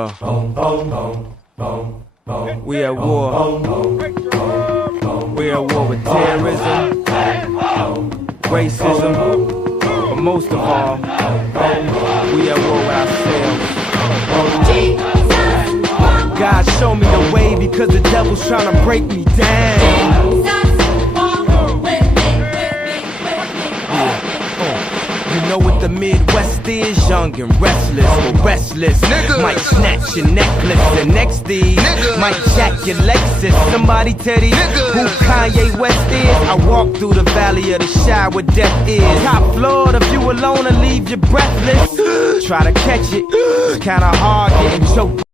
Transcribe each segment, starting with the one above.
Yeah. We at war. We at war with terrorism, racism, but most of all, we at war with ourselves. God show me the way because the devil's trying to break me down. You know what the Midwest is? Young and restless, or restless. Nigga. Might snatch your necklace. The next thing might jack your Lexus. Somebody tell these who Kanye West is. I walk through the valley of the shadow where death is. Top floor, the view alone will leave you breathless. Try to catch it, it's kinda hard getting choked.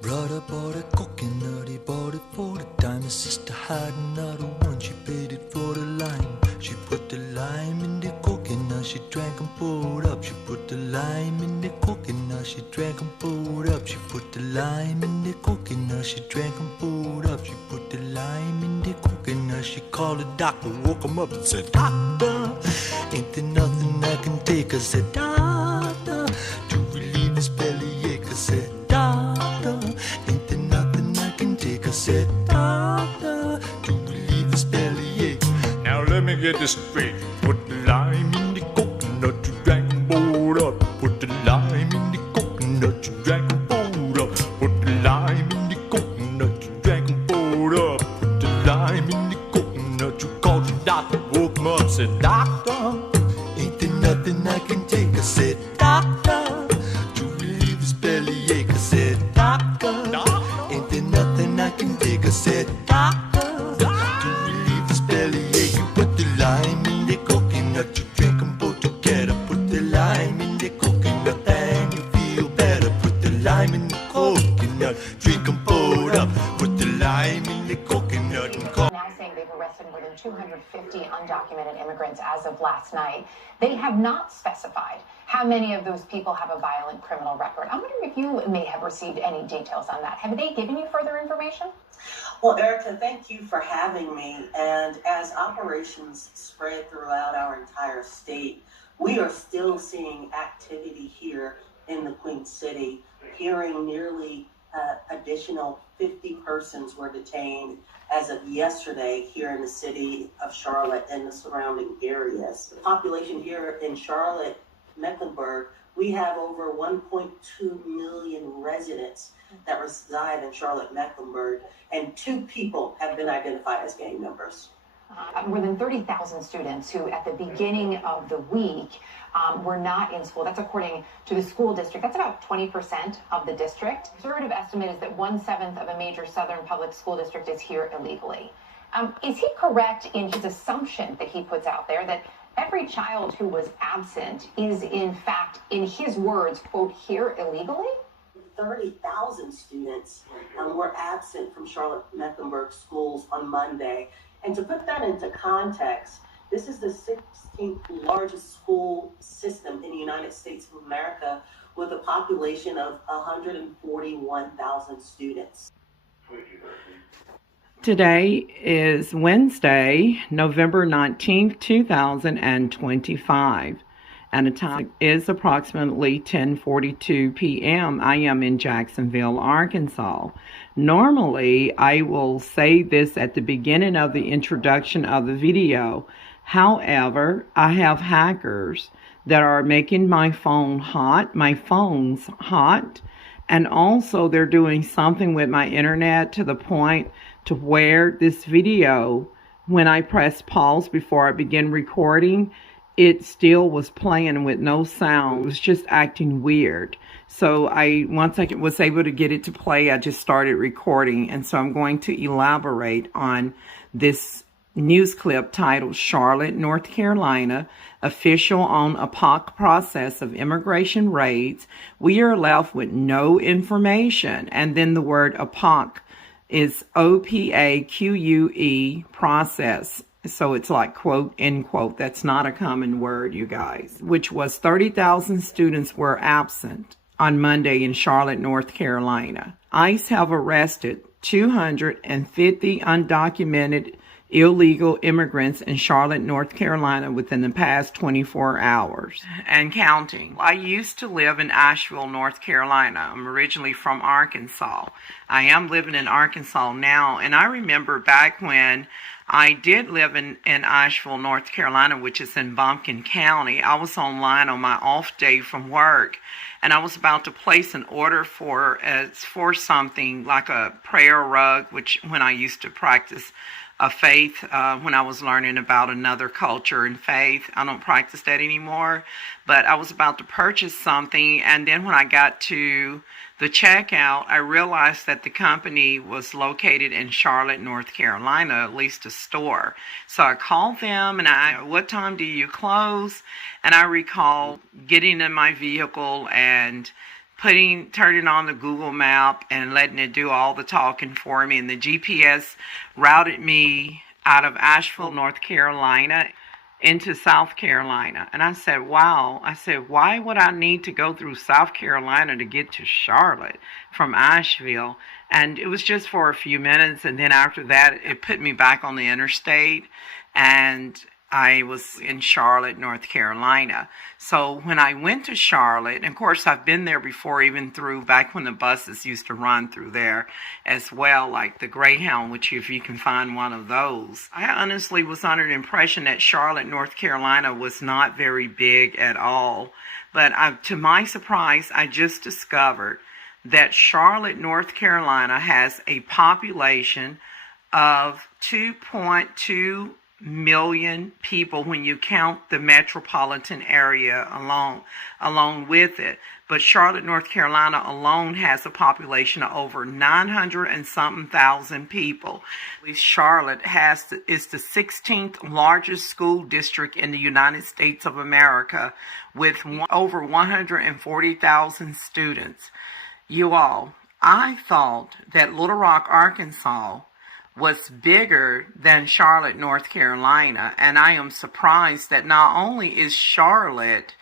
Brother bought a coconut, he bought it for the dime. His sister had another one, she paid it for the lime. She put the lime in the coconut, she drank and poured up. She put the lime in the coconut, she drank and poured up. She put the lime in the coconut, she drank and poured up. She put the lime in the coconut, she called the doctor, woke him up and said, "Doctor, ain't there nothing I can take?" I said, "Doctor, to relieve his bellyache." I said, "Doctor, ain't there nothing I can take?" I said, "Doctor, to relieve his bellyache." Now let me get this straight. Put the lime in the coconut, you drank and poured up. Put the lime in the coconut, you drank and poured up. Put the lime in the coconut, you drank and poured up. Put the lime in the coconut, you called your doctor, woke him up, said, "Doctor, ain't there nothing I can take?" I said, "Doctor, to relieve his bellyache." I said, "Doctor, ain't there nothing I can take?" I said, "Doctor, to relieve his bellyache." You put the lime in the coconut, you drink them both together. Put the lime in the coconut and you feel better. Put the lime in the coconut, drink them both up. Put the lime in the coconut and call. Now saying they've arrested more than 250 undocumented immigrants as of last night. They have not specified how many of those people have a violent criminal record. I'm wondering if you may have received any details on that. Have they given you further information? Well, Erica, thank you for having me. And as operations spread throughout our entire state, we are still seeing activity here in the Queen City. Hearing nearly additional 50 persons were detained as of yesterday here in the city of Charlotte and the surrounding areas. The population here in Charlotte, Mecklenburg, we have over 1.2 million residents that reside in Charlotte, Mecklenburg, and 2 people have been identified as gang members. More than 30,000 students who at the beginning of the week were not in school. That's according to the school district. That's about 20% of the district. Conservative estimate is that 1/7 of a major southern public school district is here illegally. Is he correct in his assumption that he puts out there that every child who was absent is in fact, in his words, quote, here illegally? 30,000 students were absent from Charlotte Mecklenburg schools on Monday. And to put that into context, this is the 16th largest school system in the United States of America with a population of 141,000 students. Today is Wednesday, November 19th, 2025. And the time is approximately 10:42 p.m. I am in Jacksonville, Arkansas. Normally, I will say this at the beginning of the introduction of the video. However, I have hackers that are making my phones hot, and also they're doing something with my internet to the point to where this video, when I press pause before I begin recording, it still was playing with no sound. It was just acting weird. So once I was able to get it to play, I just started recording. And so I'm going to elaborate on this news clip titled Charlotte, North Carolina, official on APOC process of immigration raids. We are left with no information. And then the word APOC is OPAQUE process. So it's like quote, end quote. That's not a common word, you guys. Which was 30,000 students were absent on Monday in Charlotte, North Carolina. ICE have arrested 250 undocumented illegal immigrants in Charlotte, North Carolina within the past 24 hours and counting. I used to live in Asheville, North Carolina. I'm originally from Arkansas. I am living in Arkansas now, and I remember back when I did live in Asheville, North Carolina, which is in Bumpkin County. I was online on my off day from work, and I was about to place an order for something like a prayer rug, which when I used to practice a faith, when I was learning about another culture and faith. I don't practice that anymore, but I was about to purchase something, and then when I got to the checkout, I realized that the company was located in Charlotte, North Carolina, at least a store. So I called them and what time do you close? And I recall getting in my vehicle and turning on the Google map and letting it do all the talking for me. And the GPS routed me out of Asheville, North Carolina into South Carolina. And I said, wow. I said, why would I need to go through South Carolina to get to Charlotte from Asheville? And it was just for a few minutes. And then after that, it put me back on the interstate. And I was in Charlotte, North Carolina. So when I went to Charlotte, and of course I've been there before, even through back when the buses used to run through there as well, like the Greyhound, which if you can find one of those. I honestly was under the impression that Charlotte, North Carolina was not very big at all. But to my surprise, I just discovered that Charlotte, North Carolina has a population of 2.2 million people when you count the metropolitan area along with it. But Charlotte, North Carolina alone has a population of over 900 and something thousand people. Charlotte is the 16th largest school district in the United States of America with over 140,000 students. You all, I thought that Little Rock, Arkansas was bigger than Charlotte, North Carolina, and I am surprised that not only is Charlotte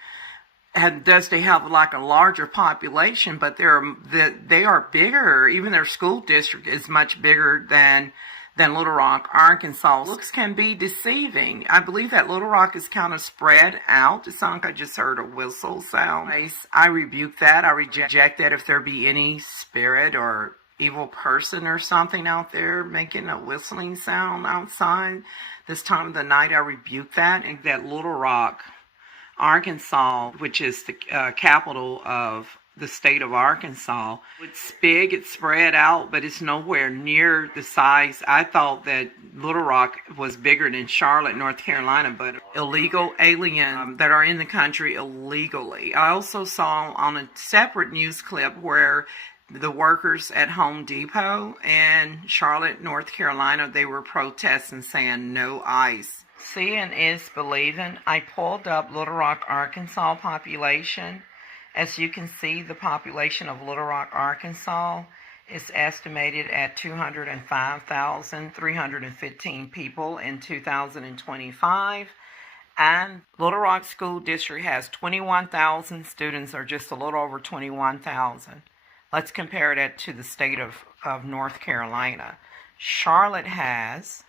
does they have like a larger population, but they are bigger. Even their school district is much bigger than Little Rock, Arkansas. Looks can be deceiving. I believe that Little Rock is kind of spread out. It sounds like I just heard a whistle sound. I rebuke that. I reject that. If there be any spirit or evil person or something out there making a whistling sound outside this time of the night, I rebuke that. And that Little Rock, Arkansas, which is the capital of the state of Arkansas, it's big, it's spread out, but it's nowhere near the size. I thought that Little Rock was bigger than Charlotte, North Carolina, but illegal aliens that are in the country illegally. I also saw on a separate news clip where the workers at Home Depot in Charlotte, North Carolina, they were protesting saying no ICE. Seeing is believing. I pulled up Little Rock, Arkansas population. As you can see, the population of Little Rock, Arkansas is estimated at 205,315 people in 2025. And Little Rock School District has 21,000 students, or just a little over 21,000. Let's compare that to the state of North Carolina. Charlotte has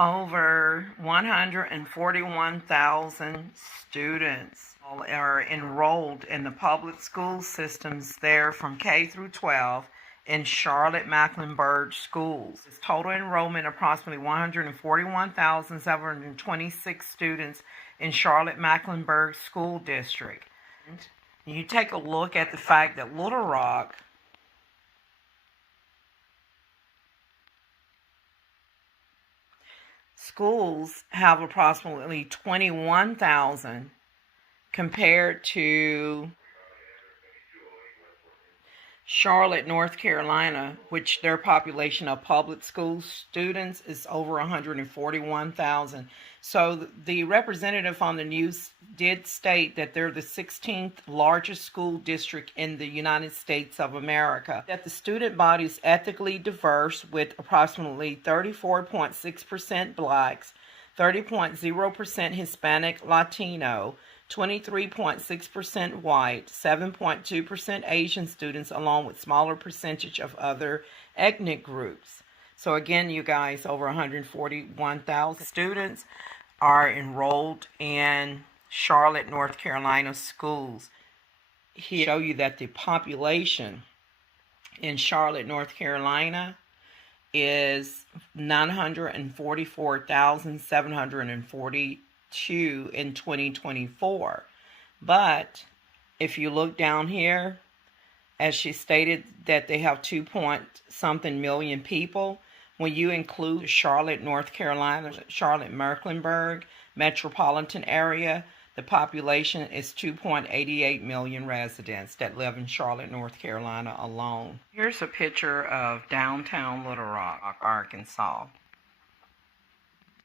over 141,000 students are enrolled in the public school systems there from K through 12 in Charlotte-Mecklenburg schools. Total enrollment approximately 141,726 students in Charlotte-Mecklenburg School District. You take a look at the fact that Little Rock schools have approximately 21,000 compared to Charlotte, North Carolina, which their population of public school students is over 141,000. So the representative on the news did state that they're the 16th largest school district in the United States of America. That the student body is ethnically diverse with approximately 34.6% blacks, 30.0% Hispanic Latino, 23.6% white, 7.2% Asian students, along with smaller percentage of other ethnic groups. So again, you guys, over 141,000 students are enrolled in Charlotte, North Carolina schools. Here show you that the population in Charlotte, North Carolina is 944,742 in 2024. But if you look down here, as she stated that they have 2-point-something million people, when you include Charlotte, North Carolina, Charlotte, Mecklenburg metropolitan area, the population is 2.88 million residents that live in Charlotte, North Carolina alone. Here's a picture of downtown Little Rock, Arkansas.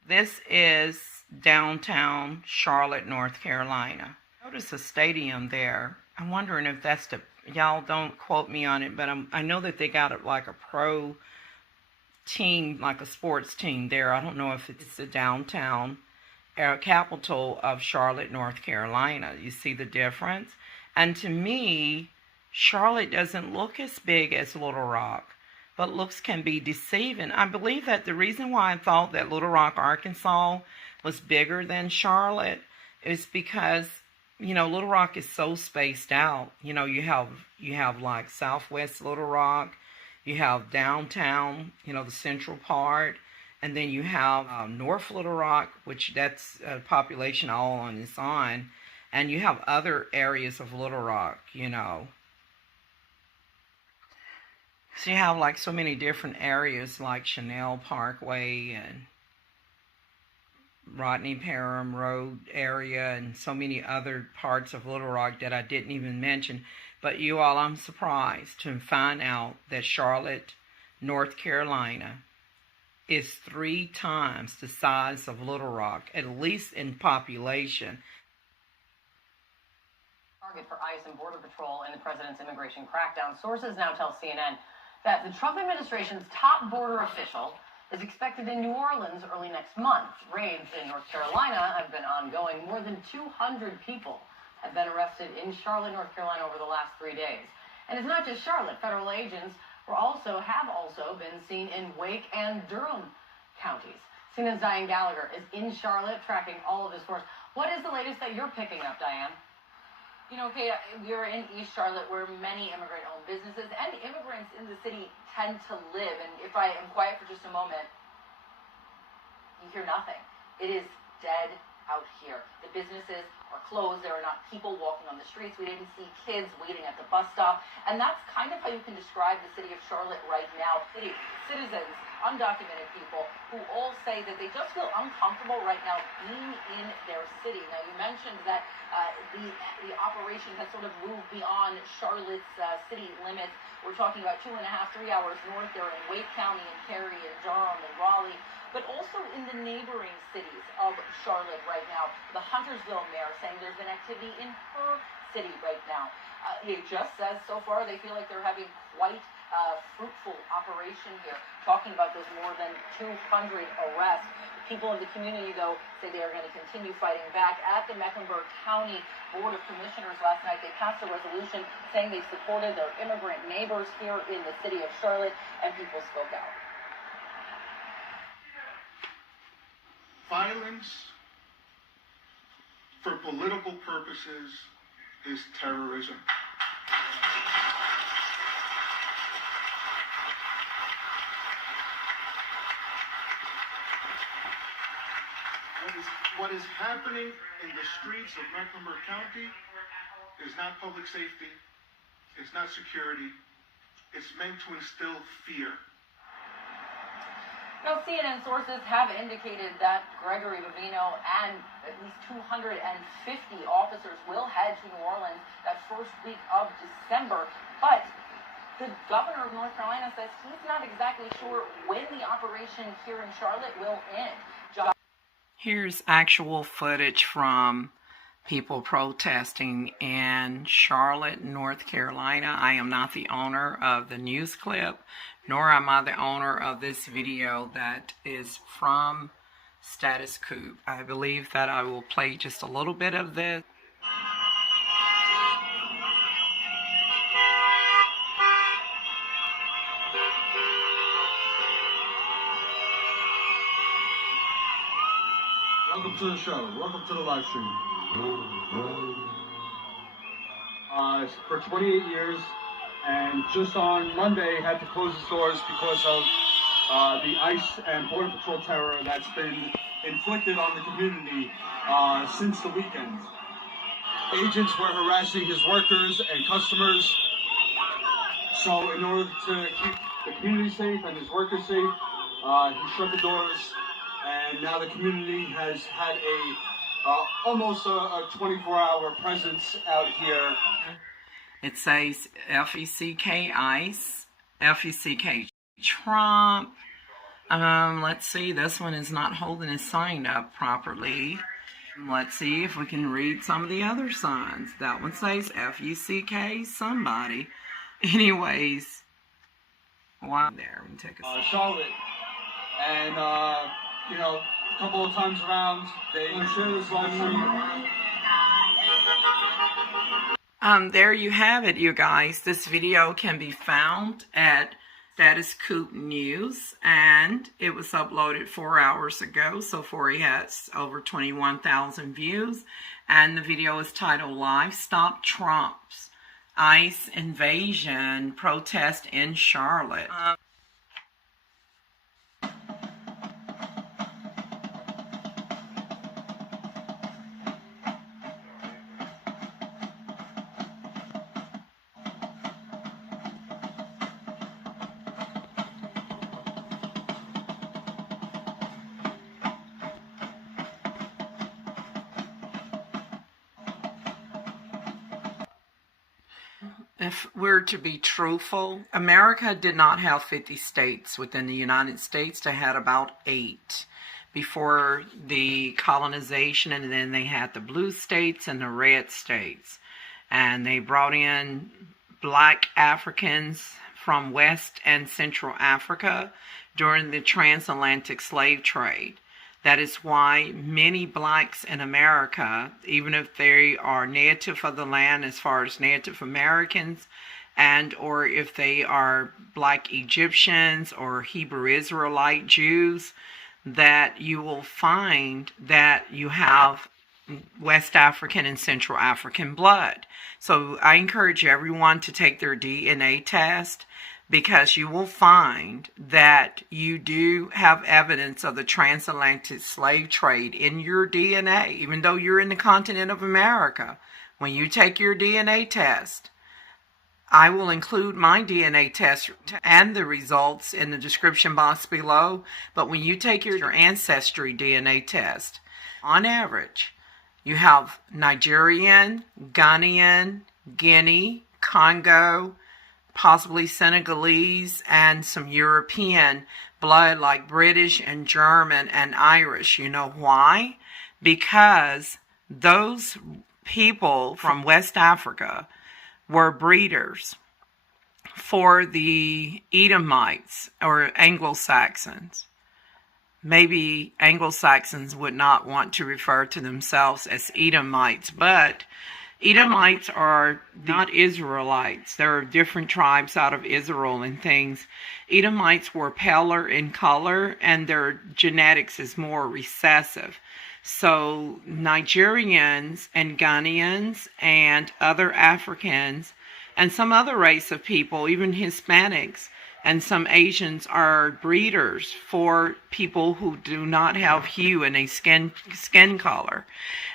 This is downtown Charlotte, North Carolina. Notice a stadium there. I'm wondering if that's the, y'all don't quote me on it, but I know that they got it like a pro team, like a sports team there. I don't know if it's the downtown capital of Charlotte, North Carolina. You see the difference? And to me, Charlotte doesn't look as big as Little Rock, but looks can be deceiving. I believe that the reason why I thought that Little Rock, Arkansas was bigger than Charlotte is because, you know, Little Rock is so spaced out. You know, you have like Southwest Little Rock, you have downtown, you know, the central part, and then you have North Little Rock, which that's a population all on its own, and you have other areas of Little Rock, you know. So you have like so many different areas like Chanel Parkway and Rodney Parham Road area and so many other parts of Little Rock that I didn't even mention. But you all, I'm surprised to find out that Charlotte, North Carolina is 3 times the size of Little Rock, at least in population. Target for ICE and Border Patrol in the president's immigration crackdown. Sources now tell CNN that the Trump administration's top border official is expected in New Orleans early next month. Raids in North Carolina have been ongoing. More than 200 people have been arrested in Charlotte, North Carolina over the last 3 days. And it's not just Charlotte. Federal agents have also been seen in Wake and Durham counties. CNN's Diane Gallagher is in Charlotte tracking all of this for us. What is the latest that you're picking up, Diane? You know, Kate, we're in East Charlotte where many immigrant-owned businesses and immigrants in the city tend to live. And if I am quiet for just a moment, you hear nothing. It is dead out here. The businesses are closed. There are not people walking on the streets. We didn't see kids waiting at the bus stop. And that's kind of how you can describe the city of Charlotte right now. Citizens, undocumented people, who all say that they just feel uncomfortable right now being in their city. Now, you mentioned that the operation has sort of moved beyond Charlotte's city limits. We're talking about 2.5, 3 hours north there in Wake County and Cary and Durham and Raleigh, but also in the neighboring cities of Charlotte right now. The Huntersville mayor saying there's been activity in her city right now. It just says so far they feel like they're having quite a fruitful operation here, talking about those more than 200 arrests. People in the community, though, say they are going to continue fighting back. At the Mecklenburg County Board of Commissioners last night, they passed a resolution saying they supported their immigrant neighbors here in the city of Charlotte, and people spoke out. Violence for political purposes is terrorism. What is happening in the streets of Mecklenburg County is not public safety, it's not security, it's meant to instill fear. Now, CNN sources have indicated that Gregory Bovino and at least 250 officers will head to New Orleans that first week of December, but the governor of North Carolina says he's not exactly sure when the operation here in Charlotte will end. Here's actual footage from people protesting in Charlotte, North Carolina. I am not the owner of the news clip, nor am I the owner of this video that is from Status Coup. I believe that I will play just a little bit of this. welcome to the show. Welcome to the live stream. For 28 years, and just on Monday had to close the stores because of the ICE and Border Patrol terror that's been inflicted on the community since the weekend. Agents were harassing his workers and customers, so in order to keep the community safe and his workers safe, he shut the doors, and now the community has had almost a 24-hour presence out here. It says FECK ICE, FECK Trump. Let's see, this one is not holding his sign up properly. Let's see if we can read some of the other signs. That one says FECK somebody. Anyways, wow, there, we can take a Charlotte, and you know, a couple of times around, they share this live stream. There you have it, you guys. This video can be found at Status Coup News, and it was uploaded 4 hours ago, so far it has over 21,000 views, and the video is titled Live Stop Trump's ICE Invasion Protest in Charlotte. If we're to be truthful, America did not have 50 states within the United States. They had about 8 before the colonization, and then they had the blue states and the red states. And they brought in black Africans from West and Central Africa during the transatlantic slave trade. That is why many blacks in America, even if they are native of the land as far as Native Americans, and or if they are black Egyptians or Hebrew Israelite Jews, that you will find that you have West African and Central African blood. So I encourage everyone to take their DNA test, because you will find that you do have evidence of the transatlantic slave trade in your DNA, even though you're in the continent of America. When you take your DNA test, I will include my DNA test and the results in the description box below, but when you take your Ancestry DNA test, on average, you have Nigerian, Ghanaian, Guinea, Congo, possibly Senegalese, and some European blood like British and German and Irish. You know why? Because those people from West Africa were breeders for the Edomites or Anglo-Saxons. Maybe Anglo-Saxons would not want to refer to themselves as Edomites, but Edomites are not Israelites. There are different tribes out of Israel and things. Edomites were paler in color, and their genetics is more recessive. So Nigerians and Ghanaians and other Africans and some other race of people, even Hispanics and some Asians, are breeders for people who do not have hue in a skin color.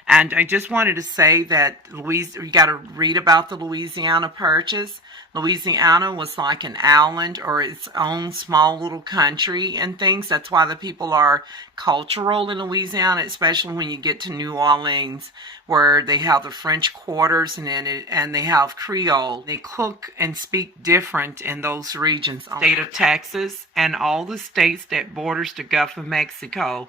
And I just wanted to say that we got to read about the Louisiana Purchase. Louisiana was like an island or its own small little country and things. That's why the people are cultural in Louisiana, especially when you get to New Orleans, where they have the French quarters and they have Creole. They cook and speak different in those regions. State of Texas and all the states that borders the Gulf of Mexico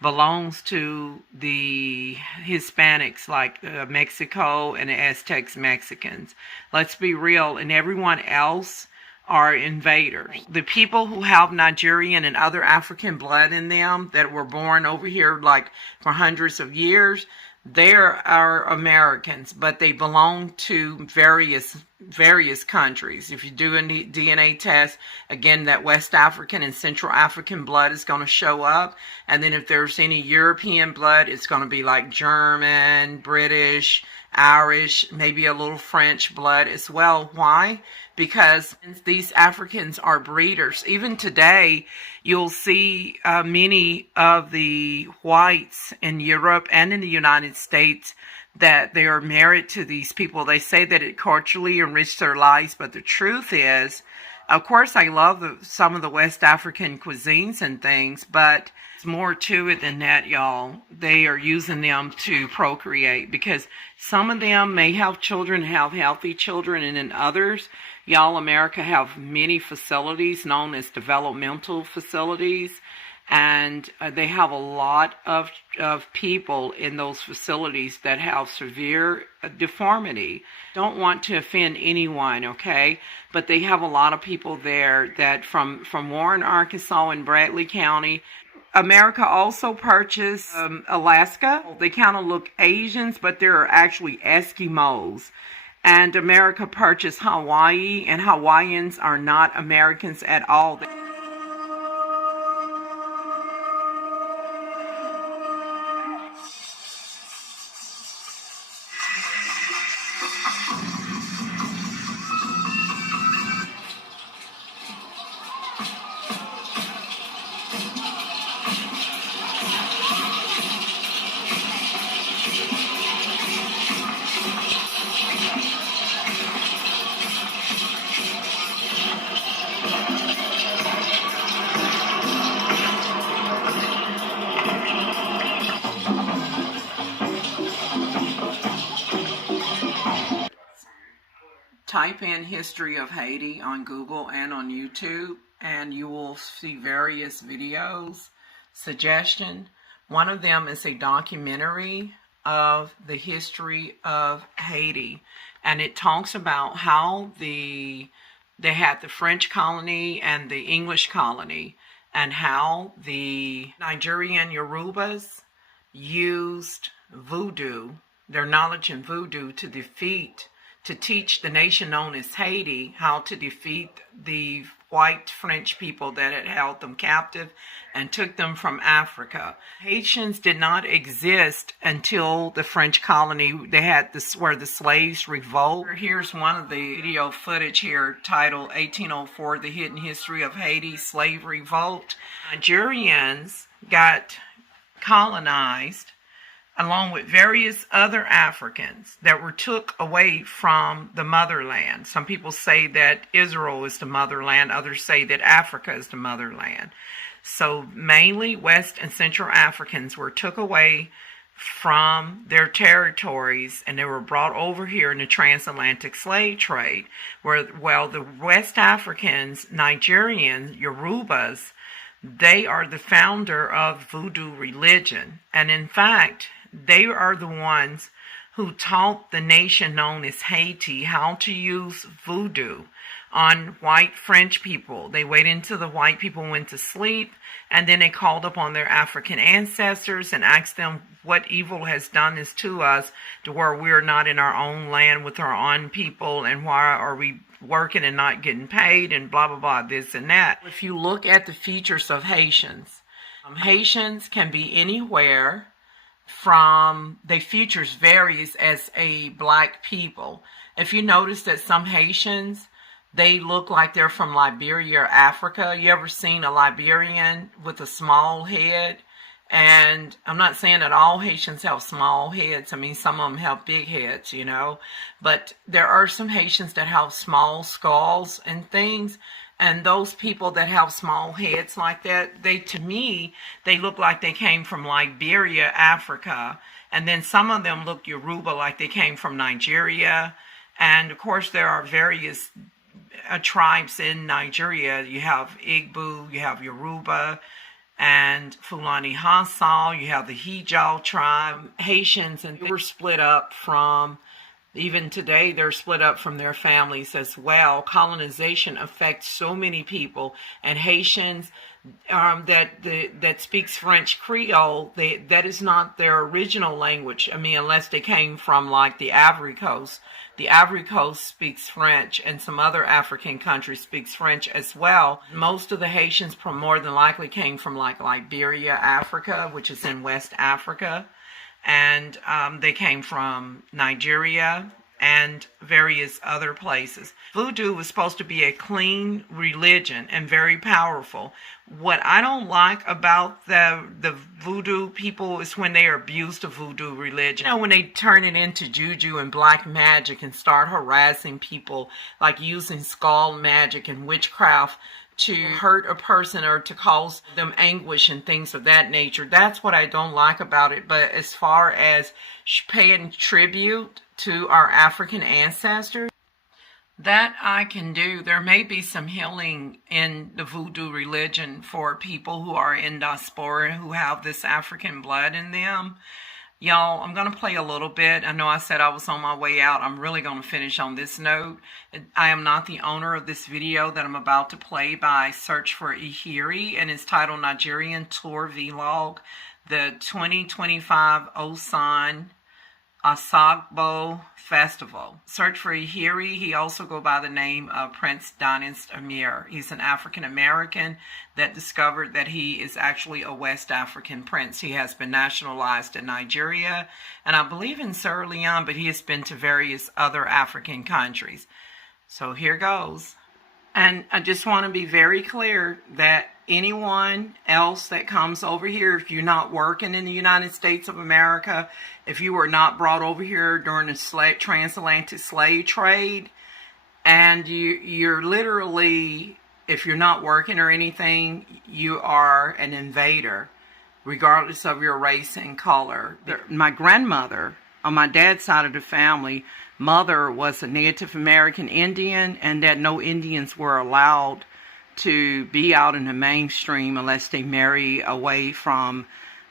belongs to the Hispanics, like Mexico and the AZTEC Mexicans. Let's be real, and everyone else are invaders. The people who have Nigerian and other African blood in them that were born over here like for hundreds of years, they are Americans, but they belong to various various countries. If you do a DNA test, again, that West African and Central African blood is going to show up. And then if there's any European blood, it's going to be like German, British, Irish, maybe a little French blood as well. Why? Because these Africans are breeders. Even today, you'll see many of the whites in Europe and in the United States that they are married to these people. They say that it culturally enriched their lives, but the truth is, of course, I love some of the West African cuisines and things, but it's more to it than that, y'all. They are using them to procreate, because some of them may have children, have healthy children, and then others, y'all, America have many facilities known as developmental facilities, and they have a lot of people in those facilities that have severe deformity. Don't want to offend anyone, okay? But they have a lot of people there that from Warren, Arkansas, and Bradley County. America also purchased Alaska. They kind of look Asians, but they're actually Eskimos. And America purchased Hawaii, and Hawaiians are not Americans at all. Type in history of Haiti on Google and on YouTube, and you will see various videos. Suggestion: one of them is a documentary of the history of Haiti, and it talks about how they had the French colony and the English colony, and how the Nigerian Yorubas used voodoo, their knowledge in voodoo, to teach the nation known as Haiti how to defeat the white French people that had held them captive and took them from Africa. Haitians did not exist until the French colony. They had this where the slaves revolt. Here's one of the video footage here titled 1804, The Hidden History of Haiti, Slave Revolt. Nigerians got colonized along with various other Africans that were took away from the motherland. Some people say that Israel is the motherland. Others say that Africa is the motherland. So mainly West and Central Africans were took away from their territories, and they were brought over here in the transatlantic slave trade, where, well, the West Africans, Nigerians, Yorubas, they are the founder of voodoo religion. And in fact, they are the ones who taught the nation known as Haiti how to use voodoo on white French people. They waited until the white people went to sleep, and then they called upon their African ancestors and asked them what evil has done this to us, to where we're not in our own land with our own people, and why are we working and not getting paid, and blah, blah, blah, this and that. If you look at the features of Haitians, Haitians can be anywhere from, the features varies as a black people. If you notice that some Haitians, they look like they're from Liberia or Africa. You ever seen a Liberian with a small head? And I'm not saying that all Haitians have small heads. I mean, some of them have big heads, you know. But there are some Haitians that have small skulls and things. And those people that have small heads like that, to me, they look like they came from Liberia, Africa. And then some of them look Yoruba, like they came from Nigeria. And of course, there are various tribes in Nigeria. You have Igbo, you have Yoruba, and Fulani Hassal, you have the Hijau tribe, Haitians, and they were split up from Even today, they're split up from their families as well. Colonization affects so many people, and Haitians that speaks French Creole, that is not their original language. I mean, unless they came from like the Ivory Coast. The Ivory Coast speaks French, and some other African countries speaks French as well. Most of the Haitians more than likely came from like Liberia, Africa, which is in West Africa. And they came from Nigeria and various other places. Voodoo was supposed to be a clean religion and very powerful. What I don't like about the voodoo people is when they are abused of voodoo religion. You know, when they turn it into juju and black magic and start harassing people, like using skull magic and witchcraft to hurt a person or to cause them anguish and things of that nature. That's what I don't like about it. But as far as paying tribute to our African ancestors, that I can do. There may be some healing in the voodoo religion for people who are in diaspora who have this African blood in them. Y'all, I'm going to play a little bit. I know I said I was on my way out. I'm really going to finish on this note. I am not the owner of this video that I'm about to play by Search for IVORY, and it's titled Nigerian Tour Vlog, the 2025 Osun OSOGBO Festival. Search for IVORY. He also go by the name of Prince Danis Amir. He's an African American that discovered that he is actually a West African prince. He has been nationalized in Nigeria and I believe in Sierra Leone, but he has been to various other African countries. So here goes. And I just want to be very clear that anyone else that comes over here, if you're not working in the United States of America, if you were not brought over here during the transatlantic slave trade, and you're literally, if you're not working or anything, you are an invader, regardless of your race and color. My grandmother, on my dad's side of the family, mother was a Native American Indian, and that no Indians were allowed to be out in the mainstream unless they marry away from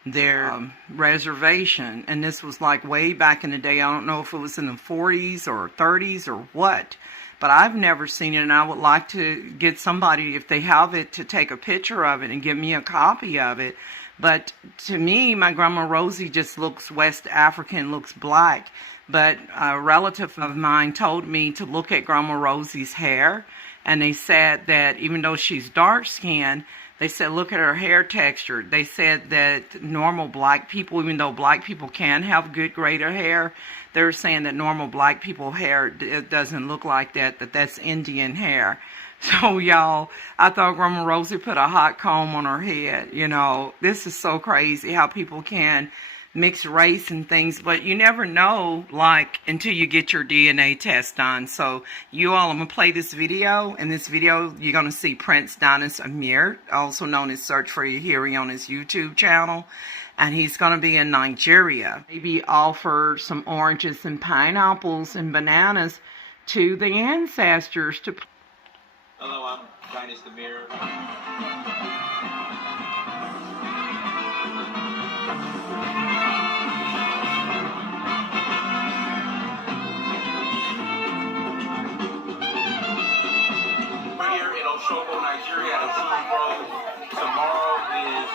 their reservation. And this was like way back in the day. I don't know if it was in the 40s or 30s or what, but I've never seen it, and I would like to get somebody, if they have it, to take a picture of it and give me a copy of it. But to me, my grandma Rosie just looks West African, looks black. But a relative of mine told me to look at Grandma Rosie's hair, and they said that even though she's dark-skinned, they said look at her hair texture. They said that normal black people, even though black people can have good grade of hair, they're saying that normal black people hair, it doesn't look like that, that's Indian hair. So y'all, I thought Grandma Rosie put a hot comb on her head. You know, this is so crazy how people can mix race and things, but you never know, like, until you get your DNA test done. So you all, I'm gonna play this video. In this video, you're gonna see Prince Danis Amir, also known as Search for IVORY, on his YouTube channel, and he's gonna be in Nigeria. Maybe offer some oranges and pineapples and bananas to the ancestors to. Hello, I'm Danis Amir. Osun, Nigeria at Osun. Tomorrow is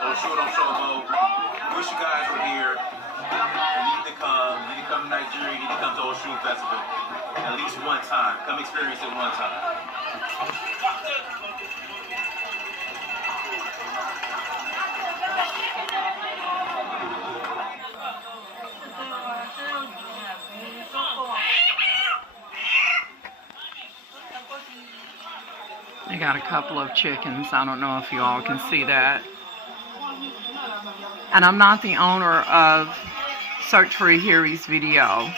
Osun. Wish you guys were here. You need to come. You need to come to Nigeria. You need to come to Osun Festival at least one time. Come experience it one time. They got a couple of chickens. I don't know if you all can see that. And I'm not the owner of Search for IVORY's video.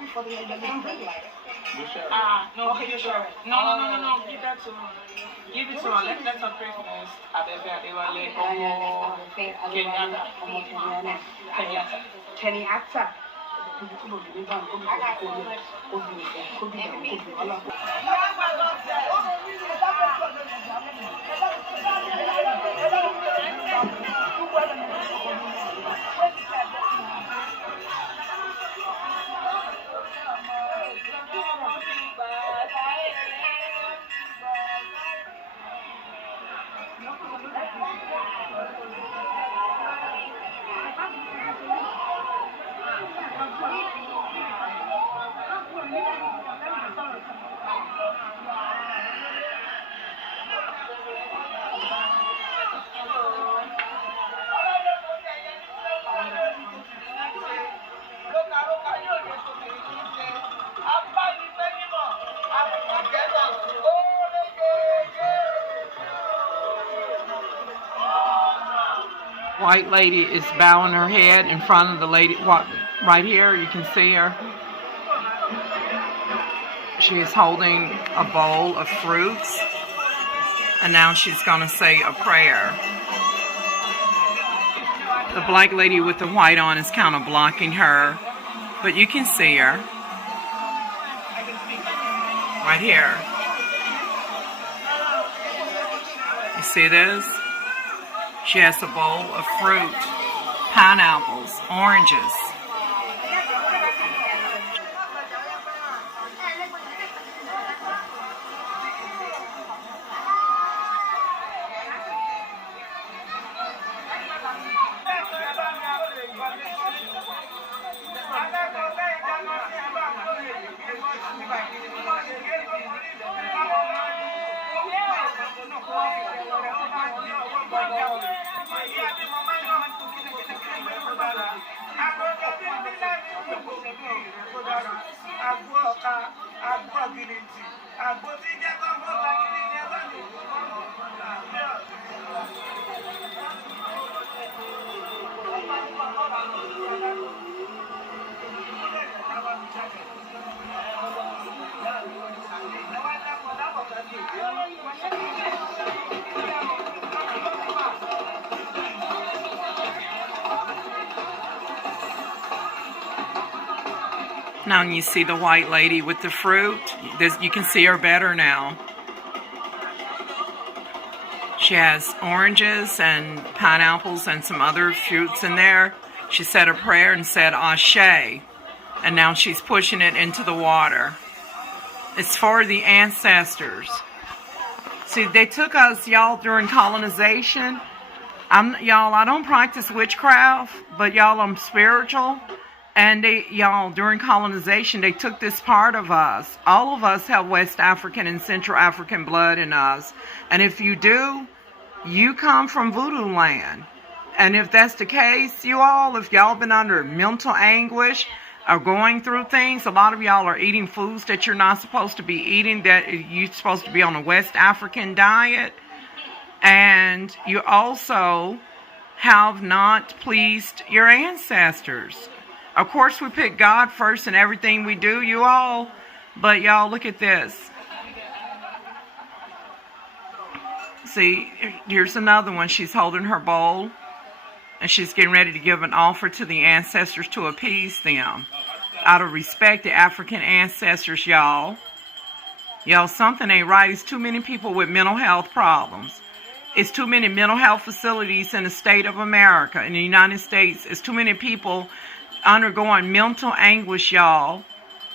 Before they don't regulate it. No, okay, you sure? No. Give that to her. Give it to her. Let her pray for us. APP Kenyatta. White lady is bowing her head in front of the lady. Right here, you can see her. She is holding a bowl of fruits, and now she's going to say a prayer. The black lady with the white on is kind of blocking her, but you can see her. Right here. You see this? She has a bowl of fruit, pineapples, oranges. Now you see the white lady with the fruit. You can see her better now. She has oranges and pineapples and some other fruits in there. She said a prayer and said Ashe. And now she's pushing it into the water. It's for the ancestors. See, they took us, y'all, during colonization. Y'all, I don't practice witchcraft, but y'all, I'm spiritual. And y'all, during colonization, they took this part of us. All of us have West African and Central African blood in us. And if you do, you come from voodoo land. And if that's the case, you all, if y'all been under mental anguish or going through things, a lot of y'all are eating foods that you're not supposed to be eating, that you're supposed to be on a West African diet. And you also have not pleased your ancestors. Of course, we put God first in everything we do, you all. But y'all, look at this. See, here's another one. She's holding her bowl. And she's getting ready to give an offer to the ancestors to appease them. Out of respect to African ancestors, y'all. Y'all, something ain't right. It's too many people with mental health problems. It's too many mental health facilities in the state of America. In the United States, it's too many people undergoing mental anguish, y'all.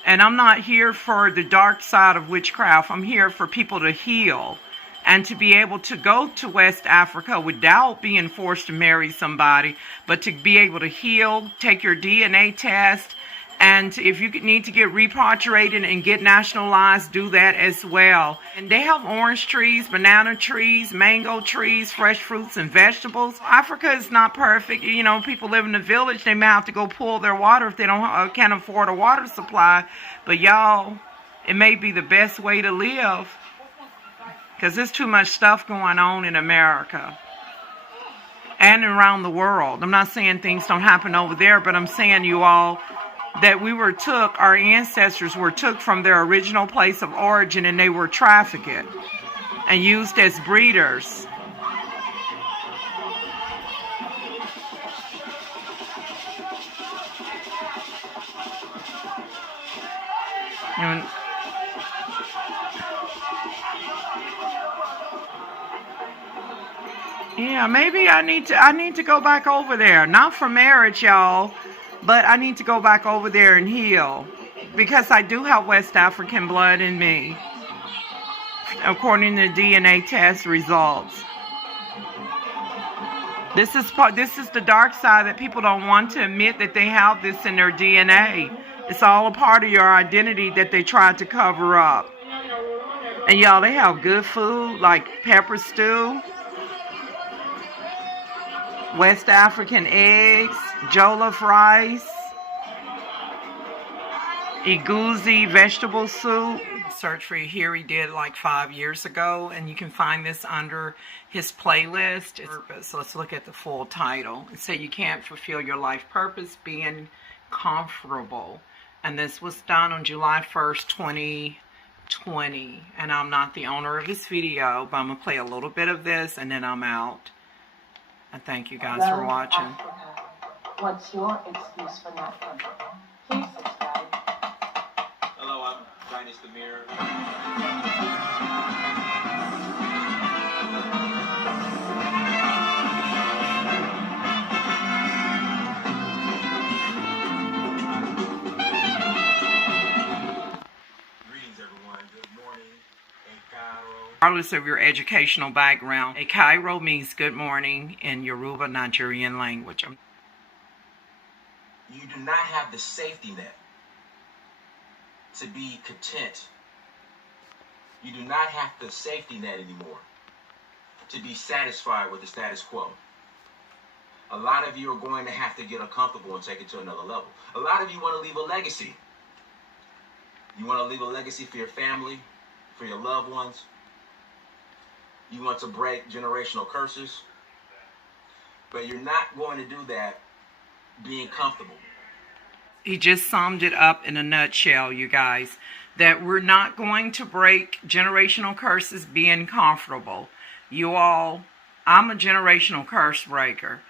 And I'm not here for the dark side of witchcraft. I'm here for people to heal and to be able to go to West Africa without being forced to marry somebody, but to be able to heal, take your DNA test, and if you need to get repatriated and get nationalized, do that as well. And they have orange trees, banana trees, mango trees, fresh fruits and vegetables. Africa is not perfect. You know, people live in the village. They may have to go pull their water if they can't afford a water supply. But y'all, it may be the best way to live, because there's too much stuff going on in America and around the world. I'm not saying things don't happen over there, but I'm saying, you all, that our ancestors were took from their original place of origin, and they were trafficked and used as breeders. And yeah, maybe I need to go back over there. Not for marriage, y'all, but I need to go back over there and heal, because I do have West African blood in me, according to DNA test results. This is the dark side that people don't want to admit, that they have this in their DNA. It's all a part of your identity that they tried to cover up. And y'all, they have good food like pepper stew, West African eggs, jollof rice, egusi vegetable soup. Search for Uhuru did like 5 years ago, and you can find this under his playlist. So let's look at the full title. It said, "You can't fulfill your life purpose being comfortable." And this was done on July 1st, 2020. And I'm not the owner of this video, but I'm going to play a little bit of this and then I'm out. And thank you guys for watching. Africa. What's your excuse for not comfortable? Please subscribe. Hello, I'm Wednes the Mirror. Greetings, everyone. Good morning. Regardless of your educational background, a Cairo means good morning in Yoruba Nigerian language. You do not have the safety net to be content. You do not have the safety net anymore to be satisfied with the status quo. A lot of you are going to have to get uncomfortable and take it to another level. A lot of you want to leave a legacy. You want to leave a legacy for your family, for your loved ones. You want to break generational curses. But you're not going to do that being comfortable. He just summed it up in a nutshell, you guys, that we're not going to break generational curses being comfortable. You all, I'm a generational curse breaker.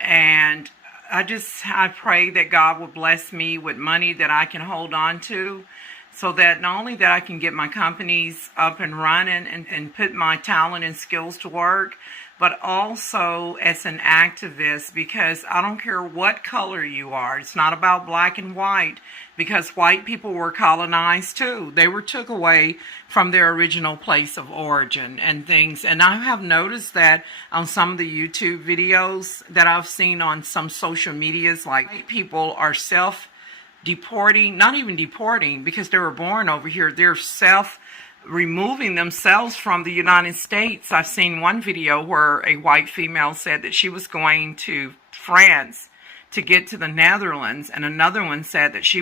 And I pray that God will bless me with money that I can hold on to, so that not only that I can get my companies up and running and put my talent and skills to work, but also as an activist, because I don't care what color you are. It's not about black and white, because white people were colonized too. They were took away from their original place of origin and things. And I have noticed that on some of the YouTube videos that I've seen on some social medias, like people are self-deporting, not even deporting because they were born over here. They're removing themselves from the United States. I've seen one video where a white female said that she was going to France to get to the Netherlands, and another one said that she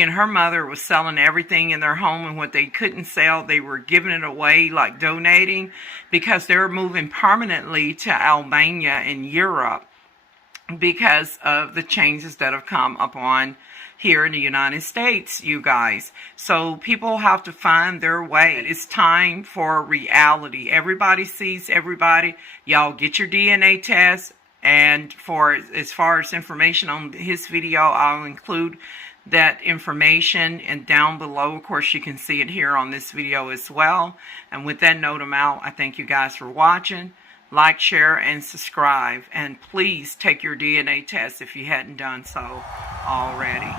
and her mother was selling everything in their home, and what they couldn't sell, they were giving it away, like donating, because they were moving permanently to Albania in Europe because of the changes that have come upon here in the United States, you guys. So people have to find their way. It's time for reality. Everybody sees everybody. Y'all get your DNA test. And as far as information on his video, I'll include that information. And down below, of course, you can see it here on this video as well. And with that note, I'm out. I thank you guys for watching. Like, share, and subscribe. And please take your DNA test if you hadn't done so already.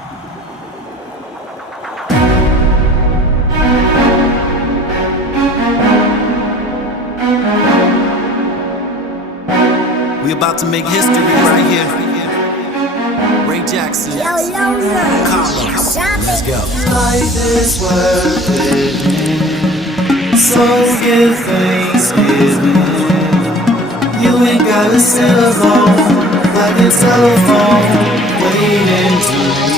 We about to make history right here. Ray Jackson. Carlos. Let's go. Life is worth living, so give thanksgiving. You ain't gotta sit alone, like a telephone, waiting to